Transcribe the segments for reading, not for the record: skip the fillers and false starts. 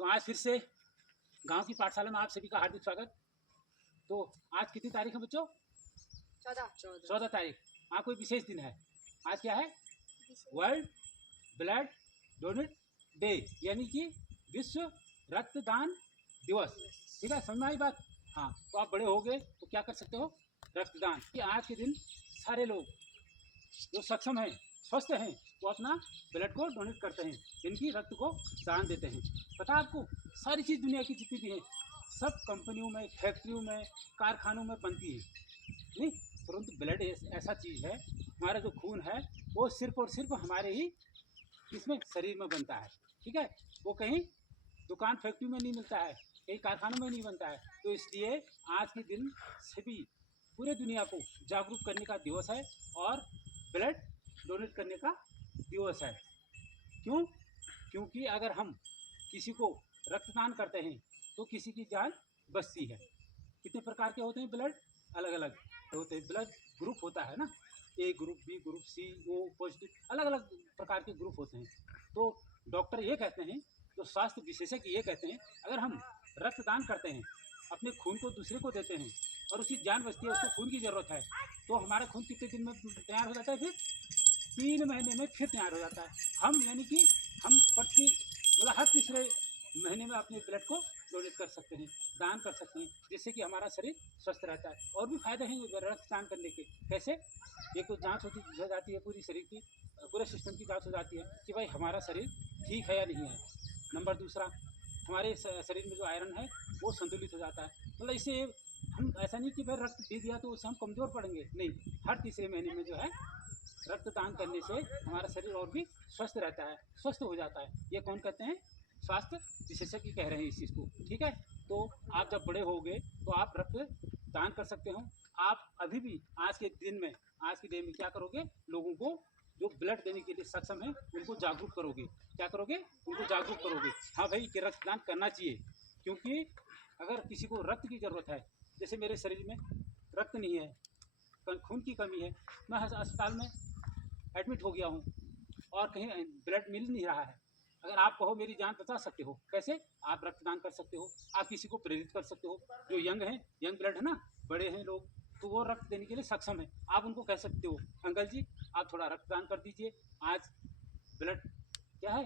तो आज फिर से गांव की पाठशाला में आप सभी का हार्दिक स्वागत। तो आज कितनी तारीख है बच्चों? 14 तारीख। आज कोई विशेष दिन है। आज क्या है? वर्ल्ड ब्लड डोनेट डे, यानी कि विश्व रक्तदान दिवस। ठीक है, समझ में आई बात? हाँ, तो आप बड़े हो गए तो क्या कर सकते हो? रक्तदान। कि आज के दिन सारे लोग जो सक्षम हैं, स्वस्थ हैं, वो अपना ब्लड को डोनेट करते हैं, इनकी रक्त को दान देते हैं। पता है आपको, सारी चीज़ दुनिया की जितनी भी हैं सब कंपनियों में, फैक्ट्रियों में, कारखानों में बनती है नहीं, परंतु ब्लड ऐसा चीज़ है, हमारा जो खून है वो सिर्फ और सिर्फ हमारे ही इसमें शरीर में बनता है। ठीक है, वो कहीं दुकान फैक्ट्री में नहीं मिलता है, कहीं कारखानों में नहीं बनता है। तो इसलिए आज के दिन सभी पूरे दुनिया को जागरूक करने का दिवस है और ब्लड डोनेट करने का दिवस है। क्यों? क्योंकि अगर हम किसी को रक्तदान करते हैं तो किसी की जान बचती है। कितने प्रकार के होते हैं ब्लड? अलग अलग होते हैं। ब्लड ग्रुप होता है ना, ए ग्रुप, बी ग्रुप, सी, ओ पॉजिटिव, अलग अलग प्रकार के ग्रुप होते हैं। तो डॉक्टर ये कहते हैं, तो स्वास्थ्य विशेषज्ञ ये कहते हैं, अगर हम रक्तदान करते हैं, अपने खून को दूसरे को देते हैं और उसकी जान बचती है, उसको खून की ज़रूरत है, तो हमारा खून कितने दिन में तैयार हो जाता है? फिर 3 महीने में फिर तैयार हो जाता है। हम यानी कि हम मतलब हर तीसरे महीने में अपने ब्लड को डोनेट कर सकते हैं, दान कर सकते हैं, जिससे कि हमारा शरीर स्वस्थ रहता है। और भी फायदे हैं रक्तदान करने के। कैसे? एक तो जांच हो जाती है पूरी शरीर की, पूरे सिस्टम की जांच हो जाती है कि भाई हमारा शरीर ठीक है या नहीं है। नंबर दूसरा, हमारे शरीर में जो आयरन है वो संतुलित हो जाता है। मतलब इससे हम ऐसा नहीं कि भाई रक्त दे दिया तो उससे हम कमज़ोर पड़ेंगे, नहीं, हर तीसरे महीने में जो है रक्तदान करने से हमारा शरीर और भी स्वस्थ रहता है, स्वस्थ हो जाता है। ये कौन कहते हैं? स्वास्थ्य विशेषज्ञ कह रहे हैं इस चीज़ को। ठीक है, तो आप जब बड़े होगे तो आप रक्तदान कर सकते हो। आप अभी भी आज के दिन में, आज के डे में क्या करोगे? लोगों को जो ब्लड देने के लिए सक्षम है उनको जागरूक करोगे। क्या करोगे? उनको जागरूक करोगे, हाँ भाई कि रक्तदान करना चाहिए। क्योंकि अगर किसी को रक्त की ज़रूरत है, जैसे मेरे शरीर में रक्त नहीं है, खून की कमी है, मैं अस्पताल में एडमिट हो गया हूँ और कहीं ब्लड मिल नहीं रहा है। अगर आप कहो मेरी जान बचा सकते हो, कैसे? आप रक्तदान कर सकते हो, आप किसी को प्रेरित कर सकते हो। जो यंग हैं, यंग ब्लड है ना, बड़े हैं लोग, तो वो रक्त देने के लिए सक्षम है। आप उनको कह सकते हो, अंकल जी आप थोड़ा रक्तदान कर दीजिए, आज ब्लड क्या है,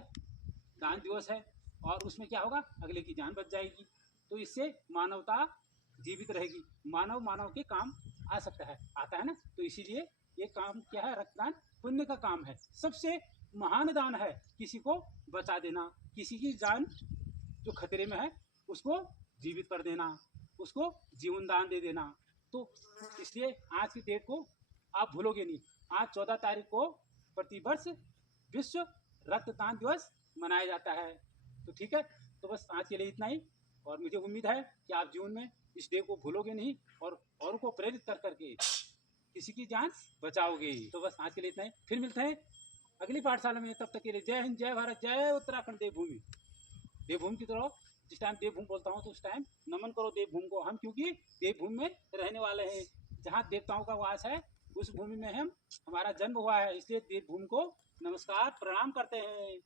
दान दिवस है, और उसमें क्या होगा, अगले की जान बच जाएगी। तो इससे मानवता जीवित रहेगी, मानव मानव के काम आ सकता है, आता है ना। तो इसीलिए ये काम क्या है? रक्तदान पुण्य का काम है, सबसे महान दान है। किसी को बचा देना, किसी की जान जो खतरे में है उसको जीवित कर देना, उसको जीवन दान दे देना। तो इसलिए आज की डेट को आप भूलोगे नहीं। आज 14 तारीख को प्रतिवर्ष विश्व रक्तदान दिवस मनाया जाता है। तो ठीक है, तो बस आज के लिए इतना ही, और मुझे उम्मीद है कि आप जीवन में इस डे को भूलोगे नहीं और औरों को प्रेरित कर करके किसी की जान बचाओगे। तो बस आज के लिए इतना ही, फिर मिलते हैं अगली पाठशाला में। तब तक के लिए जय हिंद, जय भारत, जय उत्तराखंड देवभूमि। देवभूमि की तरफ जिस टाइम देवभूमि बोलता हूँ तो उस टाइम नमन करो देवभूमि को। हम क्योंकि देवभूमि में रहने वाले हैं, जहाँ देवताओं का वास है उस भूमि में हमारा जन्म हुआ है, इसलिए देवभूमि को नमस्कार प्रणाम करते हैं।